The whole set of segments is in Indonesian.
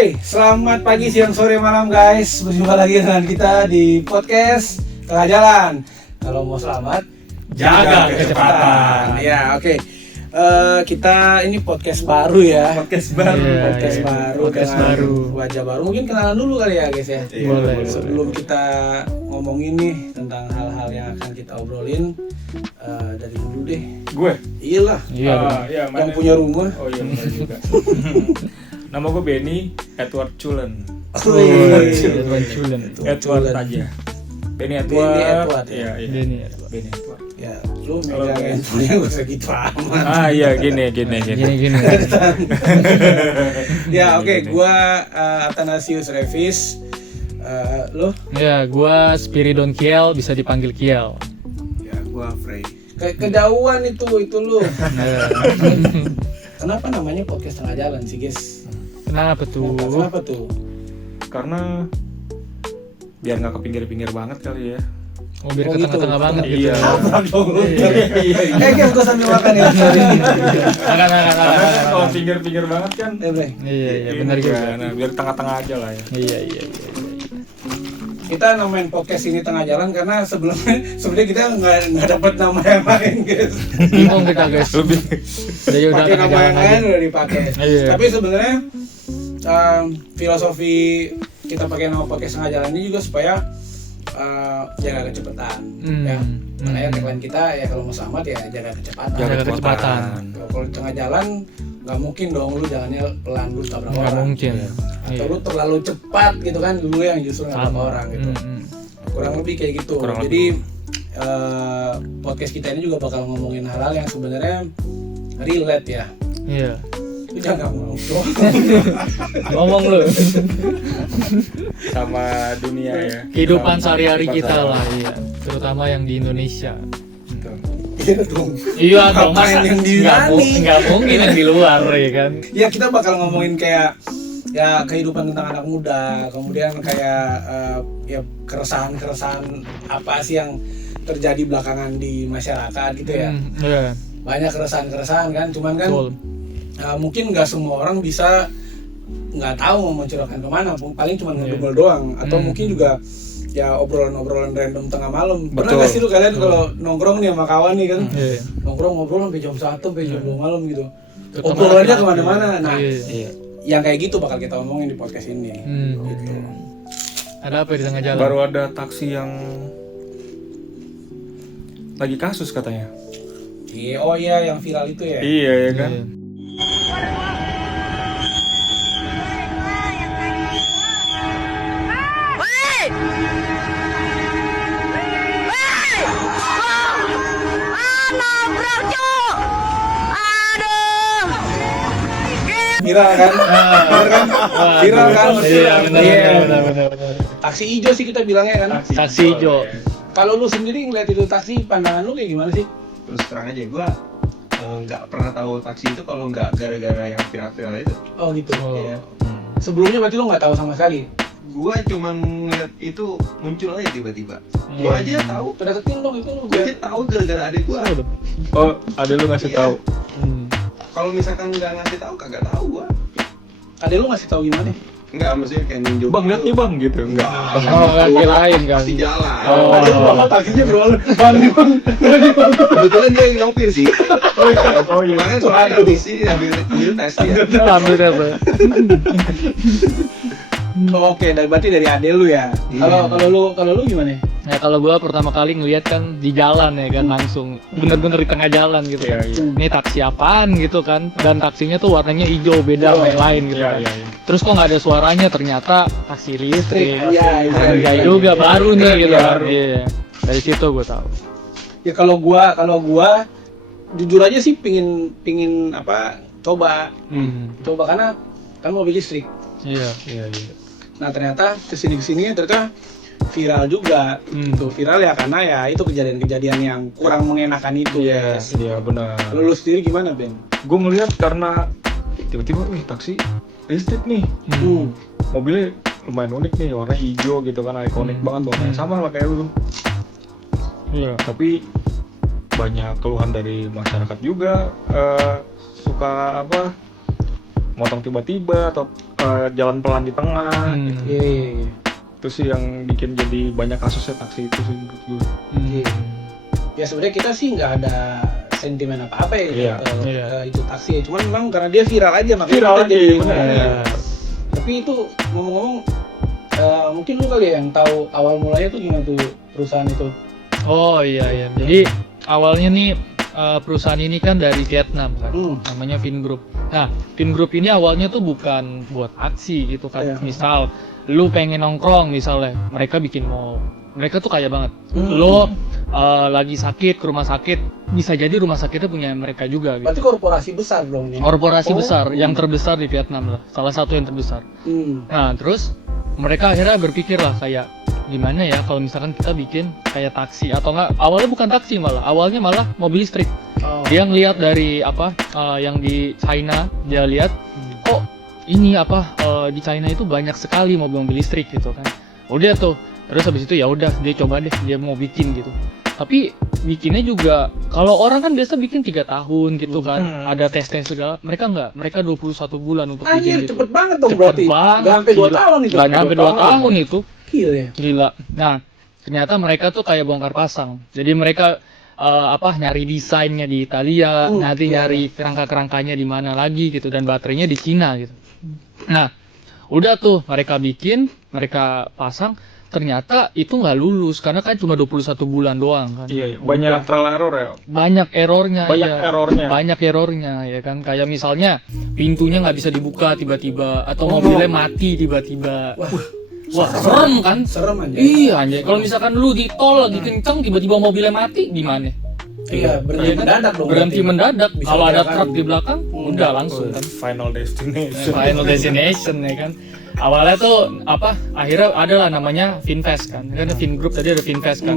Oke, selamat pagi, siang, sore, malam guys. Berjumpa lagi dengan kita di podcast Tengah Jalan. Kalau mau selamat, jaga kecepatan. Ya, oke. Kita ini podcast baru ya. Podcast baru. Podcast Podcast dengan baru. wajah baru. Mungkin kenalan dulu kali ya guys ya. Boleh. Sebelum kita ngomongin nih tentang hal-hal yang akan kita obrolin, dari dulu deh. Gue. Iyalah. Iya, Yang punya rumah. Oh iya, benar juga. Nama gue Benny Edward Cullen. Edward Cullen. Edward aja. Benny Edward. Ya. Iya. Benny Edward. Ya, lu megang handphonenya gak usah gitu amat. Iya, gini. Ya, oke, gua Athanasius Revis. Lo? Ya, gua Spiridon Kiel, bisa dipanggil Kiel. Ya, gua Frey. Kedauan itu lu. Kenapa namanya podcast Tengah Jalan sih, guys? Kenapa tuh? Kenapa tuh? Karena biar nggak ke pinggir-pinggir banget kali ya. Oh, biar ke tengah-tengah banget gitu. Iya. Guys, gua sambil makan ya. Karena kalau pinggir-pinggir banget kan. Iya, benar juga. Nah, biar tengah-tengah aja lah ya. Iya. Kita namain podcast ini Tengah Jalan karena sebenarnya kita nggak dapat nama yang lain, guys. Bingung kita, guys. Udah Pakai nama yang lain udah dipakai. Iya. Tapi sebenarnya filosofi kita pakai nama podcast Tengah Jalan ini juga supaya jaga kecepatan. Ya. Makanya tagline kita ya kalau mau selamat ya jaga kecepatan. Jaga kecepatan. Kalau di tengah jalan nggak mungkin dong lu jalannya pelan lu tabrak Nggak orang. mungkin. Atau lu terlalu cepat gitu kan, dulu yang justru nabrak orang gitu. Kurang lebih kayak gitu. Kurang Jadi podcast kita ini juga bakal ngomongin hal-hal yang sebenarnya relate ya. Iya. Lu jangan ngomong doang. Ngomong lu. Sama dunia ya. Kehidupan sehari-hari kita lah, iya. Terutama yang di Indonesia. Iya dong. Iya dong, Ngapain yang di Yunani? Nggak mungkin yang di luar ya kan. Ya kita bakal ngomongin kayak ya kehidupan tentang anak muda, kemudian kayak ya keresahan-keresahan apa sih yang terjadi belakangan di masyarakat gitu ya. Iya. Banyak keresahan-keresahan kan, cuman kan Betul. mungkin nggak semua orang bisa nggak tahu mau mencurahkan kemana, paling cuma ngedumel doang, atau mungkin juga ya obrolan-obrolan random tengah malam. Pernah nggak sih lu kalian kalau nongkrong nih sama kawan nih kan, Iya. nongkrong ngobrol sampai jam 1 sampai jam 2 malam gitu, obrolannya kemana-mana. Nah, Iya. yang kayak gitu bakal kita omongin di podcast ini. Gitu. Ada apa di tengah jalan? Baru ada taksi yang lagi kasus katanya. Iya, oh iya yang viral itu ya. Iya ya kan. Iya. Viral kan? Viral kan? Iya, benar. Taksi hijau sih kita bilangnya kan. Taksi hijau. Kalau lu sendiri ngeliat itu taksi, pandangan lu kayak gimana sih? Terus terang aja gue nggak pernah tahu taksi itu kalau nggak gara-gara yang viral-viral itu. Oh gitu. Iya. Sebelumnya berarti lu nggak tahu sama sekali. Gue cuma ngeliat itu muncul aja tiba-tiba. Gue aja tahu. Udah ketin dong itu lu. Gue aja tahu gara-gara adik gue. Oh, ada lu ngasih Iya. tahu. Kalau misalkan nggak ngasih tahu kagak tahu gue. Ada lu ngasih tahu gimana? Nggak, maksudnya kayak nunjuk. Bang, lihat nih bang gitu. Enggak. Oh, kan kirain kan. Pasti jalan. Oh. Ada lu bakal taksinya berulang. Bang, Kebetulan dia yang nyopir sih. Oh iya. Makanya soalnya kondisi ambil tes dia. Ambil apa? Oke, berarti dari ade lu ya. Kalau lu gimana? Ya kalau gua pertama kali ngeliat kan di jalan ya kan, langsung bener-bener di tengah jalan gitu. Iya, iya. Ini taksi apaan gitu kan, dan taksinya tuh warnanya hijau beda sama yang lain gitu Iya, kan. iya, iya. Terus kok nggak ada suaranya, ternyata taksi listrik. Iya, Harga juga baru nih gitu kan. Baru. Iya. Dari situ gua tahu. Ya kalau gua jujur aja sih pingin apa coba karena kan mobil listrik. Iya. Nah ternyata kesini ternyata viral juga. Tuh viral ya karena ya itu kejadian-kejadian yang kurang mengenakan itu. Yes, iya benar. Kalau lu sendiri gimana Ben? Gue melihat karena tiba-tiba, wih taksi listrik nih. Mobilnya lumayan unik nih, warna hijau gitu kan, ikonik banget warnanya. Sama lah kayak lu. Iya. Tapi banyak keluhan dari masyarakat juga, suka apa motong tiba-tiba atau jalan pelan di tengah. Iya. Itu sih yang bikin jadi banyak kasusnya taksi itu sih menurut gue. Ya sebenarnya kita sih nggak ada sentimen apa-apa ya Iya. ke itu taksi ya. Cuman memang karena dia viral aja makanya Viral kita jadi aja, bener. Iya. Tapi itu ngomong-ngomong mungkin lu kali ya yang tahu awal mulanya tuh gimana tuh perusahaan itu. Oh iya. Jadi awalnya nih perusahaan ini kan dari Vietnam kan, namanya Vingroup. Nah, Vingroup ini awalnya tuh bukan buat taksi gitu kan. Iya. Misal lu pengen nongkrong misalnya, mereka bikin mall. Mereka tuh kaya banget. Lo lagi sakit ke rumah sakit, bisa jadi rumah sakitnya punya mereka juga gitu. Berarti korporasi besar dong ini. Korporasi besar, yang terbesar di Vietnam lah, salah satu yang terbesar. Nah, terus mereka akhirnya berpikir lah kayak gimana ya kalau misalkan kita bikin kayak taksi atau enggak, awalnya bukan taksi awalnya malah mobil listrik. Dia ngeliat dari yang di China, dia lihat kok ini di China itu banyak sekali mobil-mobil listrik gitu kan. Udah tuh, terus habis itu ya udah dia coba deh, dia mau bikin gitu. Tapi bikinnya juga kalau orang kan biasa bikin 3 tahun gitu kan, ada tes segala, mereka enggak, mereka 21 bulan untuk bikin gitu. Cepet banget dong berarti. Nggak sampai 2 tahun itu. Nggak sampai 2 tahun itu. Gila. Nah, ternyata mereka tuh kayak bongkar pasang. Jadi mereka nyari desainnya di Italia, nanti nyari kerangka-kerangkanya di mana lagi gitu, dan baterainya di Cina gitu. Nah, udah tuh mereka bikin, mereka pasang, ternyata itu nggak lulus karena kan cuma 21 bulan doang kan. Iya, banyak trial error ya. Banyak errornya. Banyak errornya ya kan, kayak misalnya pintunya nggak bisa dibuka tiba-tiba atau mobilnya mati tiba-tiba. Wah, serem kan? Serem aja. Iya anjay, kalau misalkan lu di tol lagi kenceng tiba-tiba mobilnya mati gimana? Iya, berhenti mendadak dong. Berhenti mendadak. Bisa Kalau ada kecelakaan. truk di belakang, udah langsung kan. Final destination. Final destination ya kan. Awalnya tuh akhirnya adalah namanya Finfest kan. Kan Vingroup tadi ada Finfest kan.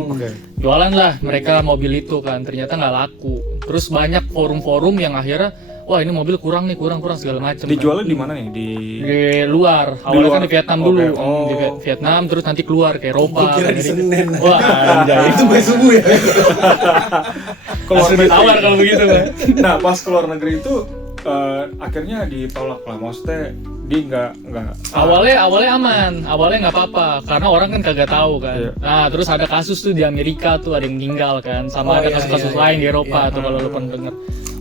Jualan lah mereka mobil itu kan, ternyata nggak laku. Terus banyak forum-forum yang akhirnya wah ini mobil kurang segala macam. Dijualnya di mana nih? Di luar. Awalnya kan di Vietnam dulu. Okay. Di Vietnam terus nanti keluar ke Eropa. Kira di Senen. Wah, anjay. Itu gue subuh ya. keluar Langsung ditawar kalau begitu kan. Nah, pas keluar negeri itu akhirnya ditolak lah, maksudnya dia nggak awalnya aman, awalnya nggak apa-apa karena orang kan kagak tahu kan. Iya. Nah terus ada kasus tuh di Amerika tuh ada yang meninggal kan, sama ada kasus-kasus lain di Eropa tuh kalau lu pernah denger.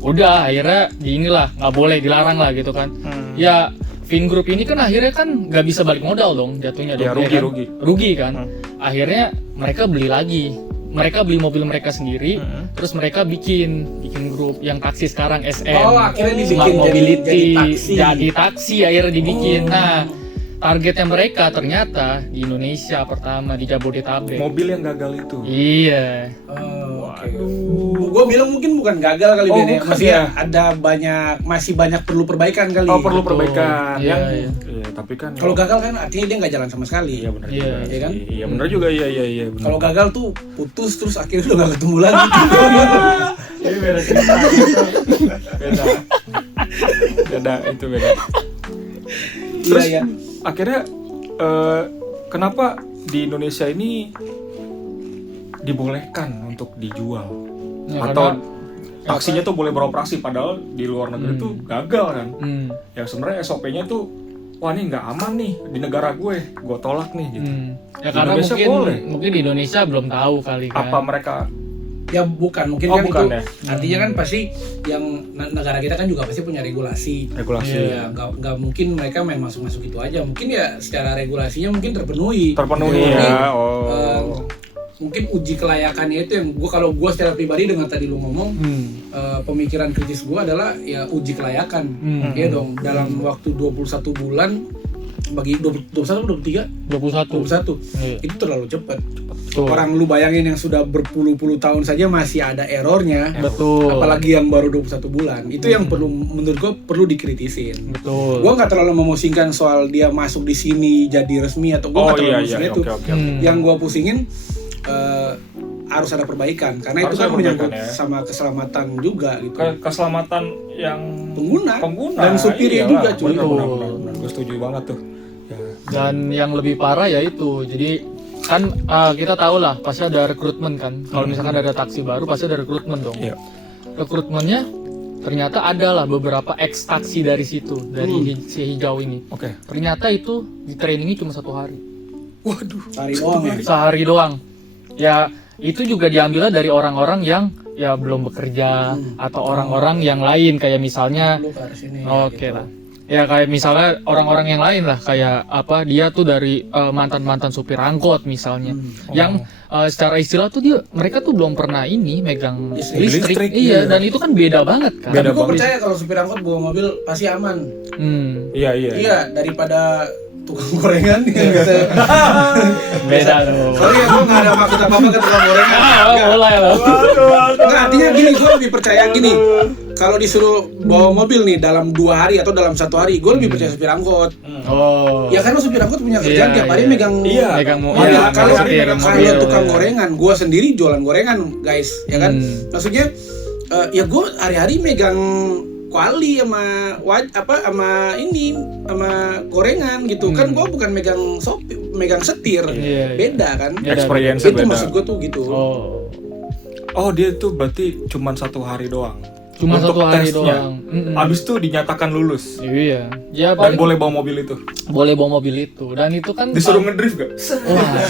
Udah akhirnya inilah nggak boleh, dilarang lah gitu kan. Ya Vingroup ini kan akhirnya kan nggak bisa balik modal dong jatuhnya dong. Ya, rugi kan. Akhirnya mereka beli lagi. Mereka beli mobil mereka sendiri, terus mereka bikin grup yang taksi sekarang SM. Akhirnya dibikin Smart Mobility, jadi taksi. taksi akhirnya dibikin. Nah, targetnya mereka ternyata di Indonesia pertama di Jabodetabek. mobil yang gagal itu. Iya. Gue bilang mungkin bukan gagal kali ini, bukan masih ya. ada masih banyak perlu perbaikan kali. Perlu perbaikan. Iya. Tapi kan Kalau gagal kan artinya dia nggak jalan sama sekali. iya benar Iya. juga. Iya kan? Iya benar juga, iya benar. Kalau gagal tuh putus terus akhirnya udah nggak ketemu lagi. Ini beda cerita. beda itu beda. Terus Iya. akhirnya kenapa di Indonesia ini dibolehkan untuk dijual Ya, atau taksinya tuh boleh beroperasi padahal di luar negeri tuh gagal kan? Ya sebenarnya SOP-nya tuh wah ini nggak aman nih di negara gue tolak nih gitu. Ya Di karena Indonesia boleh. mungkin di Indonesia belum tahu kali kan. Apa mereka Ya bukan, mungkin Oh, kan bukan itu ya? artinya kan pasti yang negara kita kan juga pasti punya regulasi. Iya. Ya nggak mungkin mereka main masuk itu aja. Mungkin ya secara regulasinya mungkin terpenuhi. terpenuhi Tapi, ya? mungkin uji kelayakannya itu yang kalau gue secara pribadi dengan tadi lu ngomong pemikiran kritis gue adalah ya uji kelayakan. Ya dong dalam waktu 21 bulan bagi 21 23 21. Iya. itu terlalu cepat. Betul. Orang lu bayangin yang sudah berpuluh-puluh tahun saja masih ada errornya. Betul. Apalagi yang baru 21 bulan. Itu yang perlu menurut gue perlu dikritisin. Betul. Gue nggak terlalu memusingkan soal dia masuk di sini jadi resmi atau gue nggak terlalu pusing itu. Oke. Yang gue pusingin harus ada perbaikan karena Harus itu kan ada menyangkut perbaikan, ya. sama keselamatan juga gitu. Keselamatan yang Pengguna dan iyalah, supirnya juga cuy. benar. Gue setuju banget tuh. Ya. Dan yang lebih parah ya itu, jadi kan kita tahu lah pasti ada rekrutmen kan. Kalau misalkan ada taksi baru pasti ada rekrutmen dong. Iya. Rekrutmennya ternyata adalah beberapa ex taksi dari situ, dari si hijau ini. Oke. Ternyata itu di trainingi cuma 1 hari. Waduh. Hari doang ya. Sehari doang. Ya itu juga diambilnya dari orang-orang yang ya belum bekerja atau orang-orang yang lain kayak misalnya Lu ke arah sini. oke gitu. lah. Ya kayak misalnya orang-orang yang lain lah kayak apa dia tuh dari mantan-mantan supir angkot misalnya. Yang secara istilah tuh mereka tuh belum pernah ini megang listrik. Listrik, Iya, iya. dan itu kan beda banget kan. Tapi Beda gue banget. percaya kalau supir angkot bawa mobil pasti aman. Iya. Iya, daripada tukang gorengan yang biasa. Beda dong. Sorry ya, gue nggak ada maksud apa-apa ke tukang gorengan. Mulai lah. Nggak, artinya gini, gue lebih percaya gini. Kalau disuruh bawa mobil nih dalam 2 hari atau dalam 1 hari, gue lebih percaya supir angkot. Oh. Ya karena supir angkot punya kerjaan Iya, tiap hari iya. megang. Iya. Megang Iya, kalau setir kalau mobil, tukang ya. gorengan, gue sendiri jualan gorengan, guys, ya kan? Maksudnya, ya gue hari-hari megang kuali sama gorengan gitu kan, gue bukan megang setir, Iya, iya. beda kan? Beda. Experience Itu beda. maksud gue tuh gitu. Oh. Dia tuh berarti cuma 1 hari doang. Cuma Untuk 1 hari tesnya. doang. Abis itu dinyatakan lulus. Iya. Ya Dan paling boleh bawa mobil itu. boleh bawa mobil itu. Dan itu kan Disuruh ngedrift gak? wah,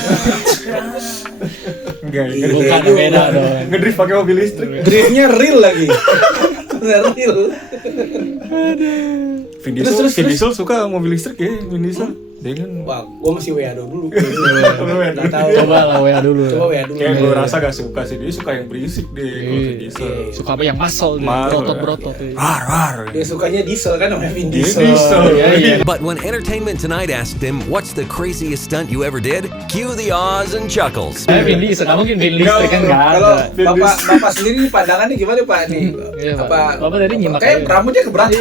Enggak. bukan beda dong. Ngedrift pakai mobil listrik. Driftnya real lagi. Bener real. Vin Terus, Diesel, terus, Vin Diesel suka mobil listrik ya, Vin Diesel. Dia kan Wah, gue masih WA dulu. Belum Nggak tahu. Coba lah WA dulu. Coba WA dulu. kayak gue rasa gak suka sih, dia suka yang berisik deh kalau Vin Diesel. Suka apa yang masal, Masal, berotot-berotot. Rar. Dia sukanya diesel kan, namanya Vin Dia Diesel. diesel. Iya, iya. But when Entertainment Tonight asked him, what's the craziest stunt you ever did? Cue the ahs and chuckles. Vin Diesel, nggak mungkin Vin listrik kan nggak Kalau ada. Vin bapak sendiri pandangannya gimana Pak nih? Iya, Pak. Bapak tadi nyimak Kayak aja. rambutnya keberatan.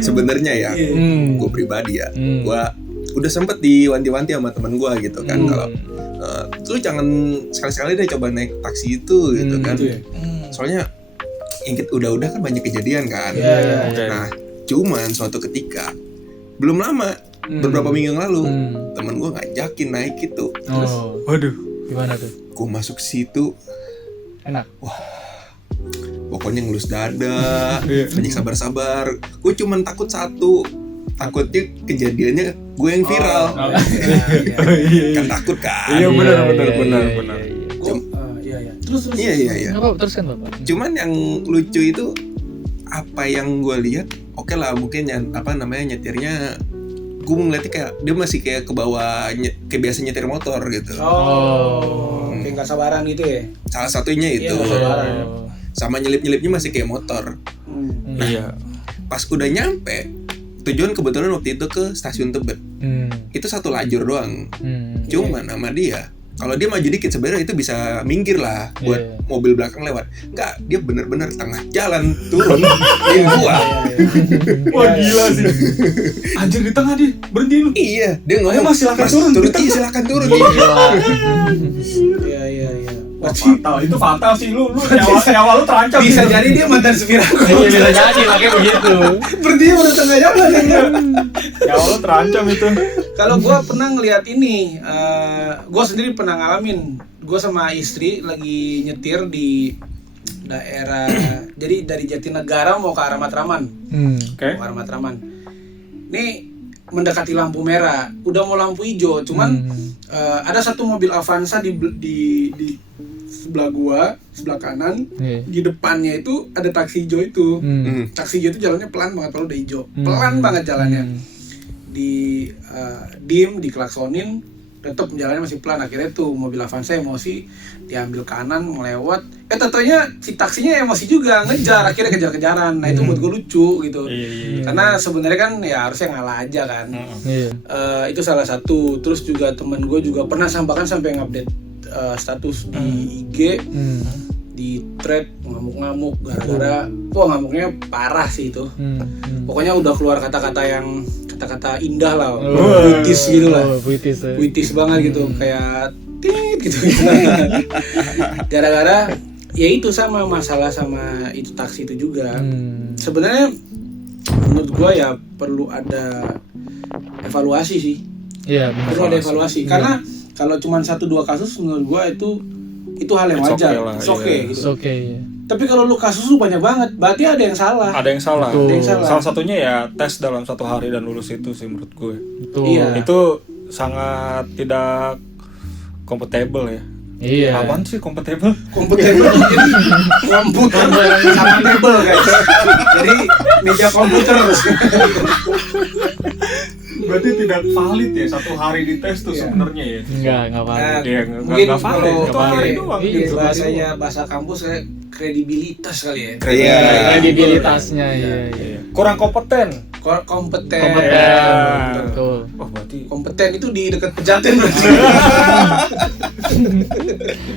Sebenarnya ya, gue pribadi ya, gue udah sempet diwanti-wanti sama temen gue gitu kan, kalau lu jangan sekali-sekali deh coba naik taksi itu gitu kan, gitu ya. soalnya udah kan banyak kejadian kan. Iya. Nah, cuman suatu ketika belum lama, beberapa minggu yang lalu, temen gue ngajakin naik itu, terus Oh, Waduh. gimana tuh? gue masuk situ, Enak. pokoknya ngelus dada, banyak sabar-sabar. Gue cuman takut satu, takutnya kejadiannya gue yang viral. Kan takut kan. Iya benar. Iya. Terus. Iya. Nggak apa-apa, teruskan Bapak. Cuman yang lucu itu apa yang gue lihat, oke lah mungkin nyetirnya, gue ngeliatnya kayak dia masih kayak ke bawah, kayak biasa nyetir motor gitu. Kayak nggak sabaran gitu ya. Salah satunya itu. Iya, nggak sabaran. Sama nyelip-nyelipnya masih kayak motor. Iya. Pas udah nyampe tujuan, kebetulan waktu itu ke stasiun Tebet. Itu 1 lajur doang. Cuman sama dia, kalau dia maju dikit sebenarnya itu bisa minggir lah buat mobil belakang lewat. Enggak, dia bener-bener tengah jalan turun di gua. Wah gila sih. Anjir di tengah dia berhenti lu. Iya, dia ngomong, Mas, silakan turun." Iya, silakan turun. Iya. Fatal, itu fatal sih lu nyawa lu terancam. Bisa jadi dia mantan supir angkot. Iya bisa jadi makanya begitu. Berdiri udah tengah jalan. Nyawa lu terancam itu. Kalau gue pernah ngeliat ini, gue sendiri pernah ngalamin. Gue sama istri lagi nyetir di daerah, jadi dari Jatinegara mau ke arah Matraman. Oke. Mau ke arah Matraman. Ini mendekati lampu merah, udah mau lampu hijau, cuman ada satu mobil Avanza di sebelah gua, sebelah kanan, di depannya itu ada taksi hijau itu. Taksi hijau itu jalannya pelan banget, kalau udah hijau, pelan banget jalannya. Di diklaksonin, tetap jalannya masih pelan. Akhirnya tuh mobil Avanza emosi, diambil kanan melewat. Tentunya si taksinya emosi juga, ngejar, akhirnya kejar-kejaran. Nah itu menurut gue lucu gitu. Karena sebenarnya kan ya harusnya ngalah aja kan. Itu salah satu. Terus juga temen gue juga pernah sampai ngupdate status di IG, di thread, ngamuk-ngamuk gara-gara, ngamuknya parah sih itu. Pokoknya udah keluar kata-kata indah lah, puitis gitu lah, puitis banget gitu, kayak tit gitu. Gara-gara ya itu sama masalah sama itu taksi itu juga. Sebenarnya menurut gua ya perlu ada evaluasi sih. Iya, Perlu ada evaluasi. Karena kalau cuma 1-2 kasus menurut gua itu itu hal yang It's wajar, okay lah, it's okay iya. gitu. Oke. Tapi kalau lu kasus lu banyak banget, berarti ada yang salah. Ada yang salah. Betul. Ada yang salah. Salah satunya ya tes dalam 1 hari dan lulus itu sih menurut gue. Betul. Iya. Itu sangat tidak kompatibel ya. Iya. Apaan sih kompatibel? Komputable tuh jadi komputer sama table guys. Jadi meja komputer. Berarti tidak valid ya 1 hari dites tuh Iya. sebenarnya ya. Enggak valid. Iya, Mungkin nggak valid. kalau Nggak valid pakai doang gitu. bahasanya bahasa kampus kayak kredibilitas kali ya. Iya. Kredibilitasnya iya. Kurang kompeten. Kompeten. Kompeten. Iya. Betul. Oh berarti Kompeten itu di dekat Pejaten berarti.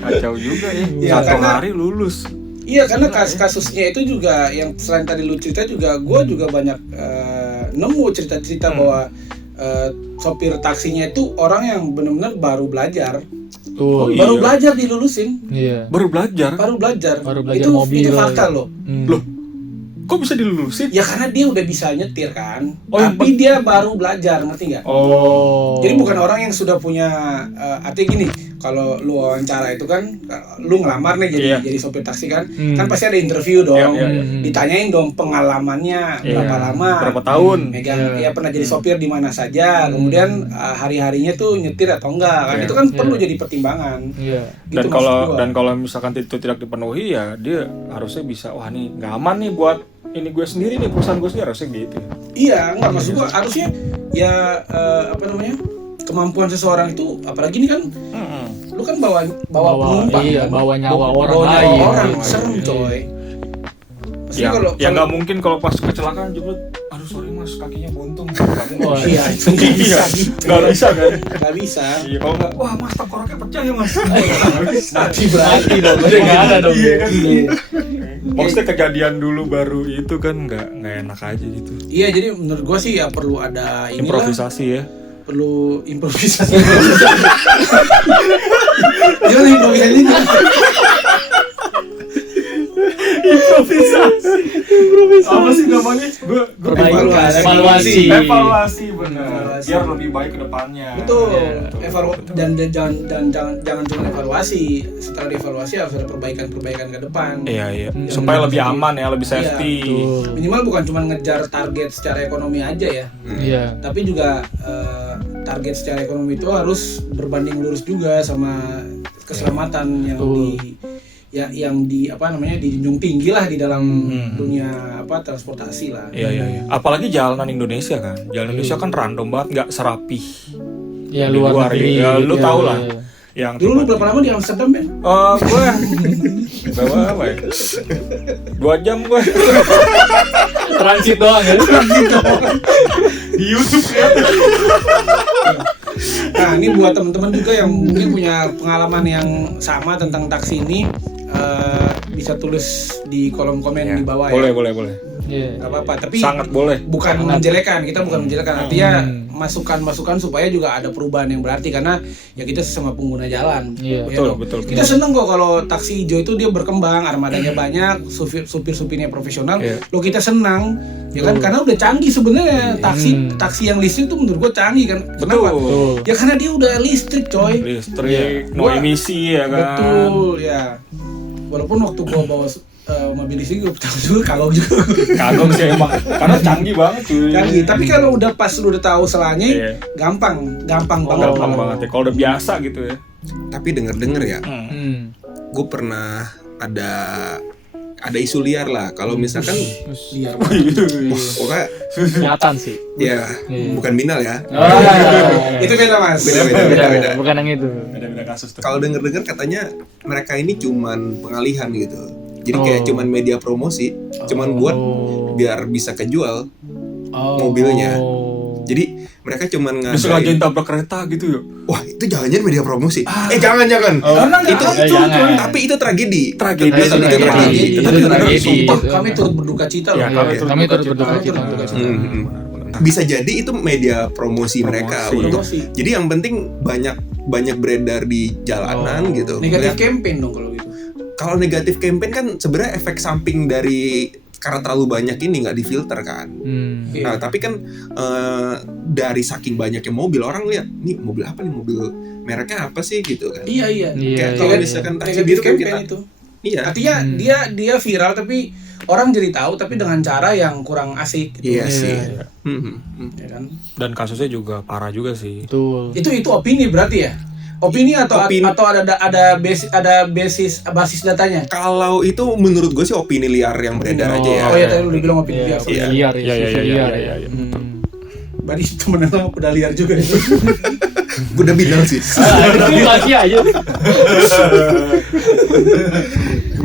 kacau juga ya. Iya, 1 karena- hari lulus. Iya karena kasusnya itu juga yang selain tadi lu cerita juga gue juga banyak nemu cerita-cerita bahwa sopir taksinya itu orang yang benar-benar baru belajar, Betul. Oh, baru iya. belajar dilulusin, Iya. Baru belajar. baru belajar. Baru belajar itu mobil. itu fakta loh. Loh, kok bisa dilulusin? Ya karena dia udah bisa nyetir kan, Oh, yang tapi dia baru belajar, ngerti nggak? Oh. Jadi bukan orang yang sudah punya artinya gini, kalau lu wawancara itu kan lu ngelamar nih jadi sopir taksi kan, kan pasti ada interview dong, Iya. ditanyain dong pengalamannya berapa lama, Berapa tahun? megang ya pernah jadi sopir di mana saja, kemudian hari-harinya tuh nyetir atau enggak kan, itu kan perlu jadi pertimbangan. Iya. Gitu Dan maksud kalau gua. misalkan itu tidak dipenuhi ya dia harusnya bisa wah nih nggak aman nih buat ini gue sendiri nih perusahaan gue sendiri harusnya gitu. Iya, enggak maksud gua harusnya ya apa namanya? Kemampuan seseorang itu apalagi ini kan lu kan bawa penumpang iya, kan? bawa nyawa orang Bawa nyawa lain. orang, Iya. serem coy. Maksudnya kalau Ya nggak mungkin kalau pas kecelakaan jebret, aduh sorry mas kakinya buntung. Nggak mungkin. Wah, iya itu nggak bisa gitu. Nggak bisa kan? Nggak bisa. Iya kalau nggak, wah mas tengkoraknya pecah ya mas. Mati berarti. Mati dong, udah nggak ada dong. Iya kan? Iya. Maksudnya kejadian dulu baru itu kan nggak enak aja gitu. Iya, jadi menurut gua sih ya perlu ada inilah, Improvisasi ya. perlu improvisasi. Jangan improvisasi. Apa sih namanya? Gue Evaluasi. Evaluasi benar. Evaluasi. Biar lebih baik ke depannya. Betul. Iya, Dan jangan cuma evaluasi. Setelah dievaluasi harus ada perbaikan ke depan. Iya. Supaya lebih aman ya, lebih safety. Betul. Minimal bukan cuma ngejar target secara ekonomi aja ya. Iya. Tapi juga target secara ekonomi itu harus berbanding lurus juga sama keselamatan yang di apa namanya dijunjung tinggi lah di dalam dunia apa transportasi lah. Iya. Apalagi jalanan Indonesia kan. Jalan Indonesia kan random banget, nggak serapih. Ya Di luar negeri. ya, lu Iya, tau iya, lah. iya. Yang Dulu lu berapa lama di Amsterdam ya? gue berapa ya? 2 jam gue Transit doang ya. di YouTube ya. Nah ini buat teman-teman juga yang mungkin punya pengalaman yang sama tentang taksi ini, bisa tulis di kolom komen di bawah ya. Boleh. Iya. Gak apa-apa, tapi Sangat boleh. bukan menjelekan, kita bukan menjelekan, artinya masukan-masukan supaya juga ada perubahan yang berarti karena ya kita sesama pengguna jalan. Iya. Ya Betul. Kita seneng kok kalau taksi hijau itu dia berkembang, armadanya banyak, supir-supirnya profesional. Iya. Lo kita senang, ya kan karena udah canggih sebenarnya taksi yang listrik tuh menurut gua canggih kan. Kenapa? Betul. Ya karena dia udah listrik coy. Listrik, no emisi ya kan. Betul ya. Walaupun waktu gua bawa mobil listrik gue pertama juga kagok juga. Kagok sih emang. Karena canggih banget cuy. Canggih. Tapi kalau udah pas lu udah tahu selanya, Iya. gampang Gampang banget ya. Kalau udah biasa gitu ya. Tapi denger ya, gue pernah ada isu liar lah. Kalau misalkan, Biar pokoknya Kelihatan sih. ya bukan binal ya. itu beda mas. Beda. Bukan yang itu. Beda kasus tuh. Kalau denger katanya mereka ini cuman pengalihan gitu. Jadi kayak cuman media promosi, cuman buat biar bisa kejual mobilnya. Jadi mereka cuman Sengaja tabrak kereta gitu ya. Wah itu jangan-jangan media promosi. Jangan. Karena Itu jangan. tapi itu tragedi. Tragedi. Itu tragedi. Tapi Itu tragedi. sumpah kami turut berduka cita loh. Ya, Kami turut berduka cita. Bisa jadi itu media promosi mereka untuk. Promosi. Jadi yang penting banyak beredar di jalanan gitu. Negatif campaign dong kalau gitu. Kalau negatif campaign kan sebenarnya efek samping dari karena terlalu banyak ini nggak difilter kan. Nah, tapi kan dari saking banyaknya mobil, orang lihat nih mobil apa nih, mobil mereknya apa sih gitu kan. Iya. Kayak kalau misalkan taksi biru kan kita itu. Iya. Artinya dia viral tapi orang jadi tahu tapi dengan cara yang kurang asik gitu. Iya sih. Ya kan? Dan kasusnya juga parah juga sih. Betul. Itu opini berarti ya? Opini atau ada basis datanya? Kalau itu menurut gue sih opini liar yang beredar aja ya. Oh ya tadi lu bilang opini liar. Liar ya. Iya. Berarti temen sama udah liar juga itu. Gue udah bilang sih. Masih aja.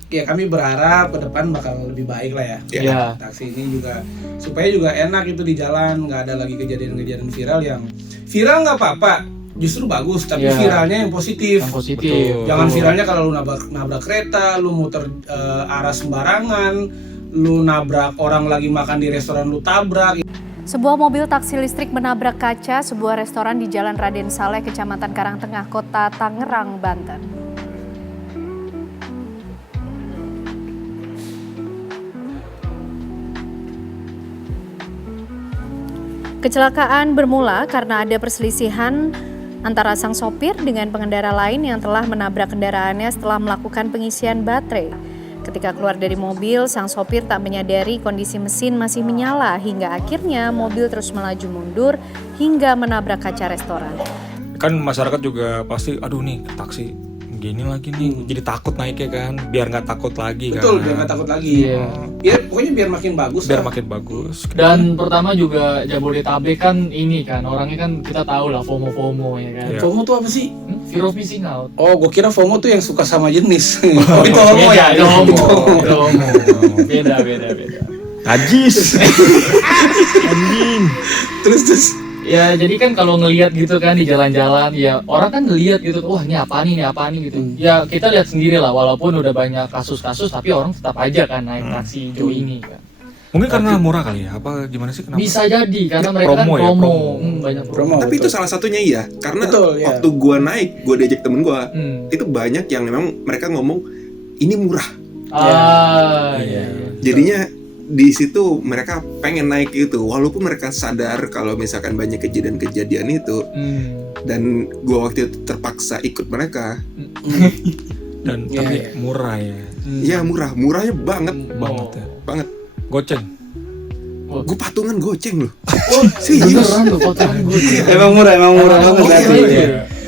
Ya kami berharap ke depan bakal lebih baik lah ya. Iya. Taksi ini juga supaya juga enak itu di jalan, nggak ada lagi kejadian-kejadian viral yang viral nggak apa-apa, justru bagus, tapi viralnya yang positif. Yang positif. Jangan viralnya kalau lu nabrak kereta, lu muter arah sembarangan, lu nabrak orang lagi makan di restoran lu tabrak. Sebuah mobil taksi listrik menabrak kaca sebuah restoran di Jalan Raden Saleh, Kecamatan Karangtengah, Kota Tangerang, Banten. Kecelakaan bermula karena ada perselisihan antara sang sopir dengan pengendara lain yang telah menabrak kendaraannya setelah melakukan pengisian baterai. Ketika keluar dari mobil, sang sopir tak menyadari kondisi mesin masih menyala hingga akhirnya mobil terus melaju mundur hingga menabrak kaca restoran. Kan masyarakat juga pasti, aduh nih taksi gini lagi nih, jadi takut naiknya kan, biar nggak takut lagi. Betul, kan. biar nggak takut lagi. Ya pokoknya biar makin bagus. Biar lah. makin bagus. Dan pertama juga Jabodetabek kan ini kan, orangnya kan kita tahu lah FOMO ya kan. Iya. FOMO tuh apa sih? Fear of missing out. Oh, gue kira FOMO tuh yang suka sama jenis. Oh, itu FOMO ya? Itu FOMO. Beda. Najis. Anjing. Terus. Ya jadi kan kalau ngelihat gitu kan di jalan-jalan, ya orang kan ngelihat gitu, wah ini apa nih gitu. Ya kita lihat sendiri lah, walaupun udah banyak kasus-kasus, tapi orang tetap aja kan naik taksi hijau ini kan. Mungkin karena murah kali ya, apa gimana sih, kenapa? Bisa jadi karena mereka promo kan ya, promo. promo. Banyak Promo. Tapi itu salah satunya iya, karena Betul, ya. waktu gue naik, gue diajak temen gue, Hmm. itu banyak yang memang mereka ngomong ini murah. Iya. Jadinya di situ mereka pengen naik itu, walaupun mereka sadar kalau misalkan banyak kejadian-kejadian itu, dan gue waktu itu terpaksa ikut mereka. Dan Iya, tapi iya. murah ya. Ya murahnya banget, banget. Goceng. Gue patungan goceng loh. Serius? Beneran tuh potongan gue. Emang murah banget berarti.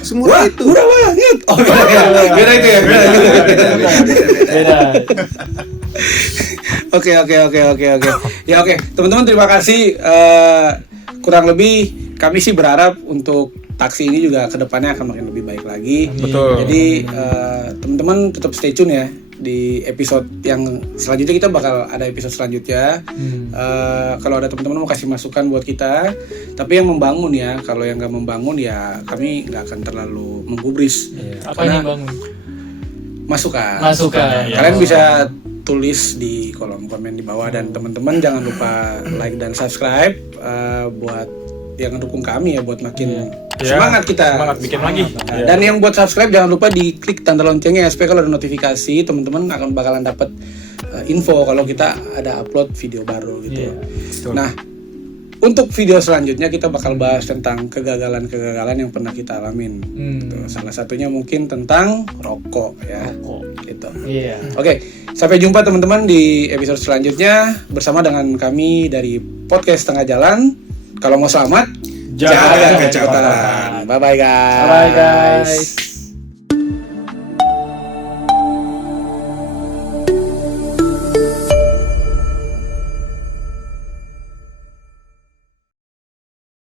Semurah itu. Murah banget. Oh, beda itu ya. Beda. Oke. Ya oke, teman-teman terima kasih. Kurang lebih kami sih berharap untuk taksi ini juga kedepannya akan makin lebih baik lagi. Betul. Jadi teman-teman tetap stay tune ya di episode yang selanjutnya. Kita bakal ada episode selanjutnya. Kalau ada teman-teman mau kasih masukan buat kita, tapi yang membangun ya. Kalau yang nggak membangun ya kami nggak akan terlalu menggubris. Apa yang bangun? Masukan. Kalian bisa tulis di kolom komen di bawah, dan teman-teman jangan lupa like dan subscribe buat yang mendukung kami ya, buat makin semangat kita. Semangat bikin lagi. Dan yang buat subscribe jangan lupa diklik tanda loncengnya supaya kalau ada notifikasi teman-teman akan bakalan dapat info kalau kita ada upload video baru gitu. Nah, untuk video selanjutnya kita bakal bahas tentang kegagalan-kegagalan yang pernah kita alamin. Gitu. Salah satunya mungkin tentang rokok ya. Gitu. Iya. Oke, sampai jumpa teman-teman di episode selanjutnya bersama dengan kami dari Podcast Tengah Jalan. Kalau mau selamat, Jaga kecepatan. Bye-bye guys. Bye guys.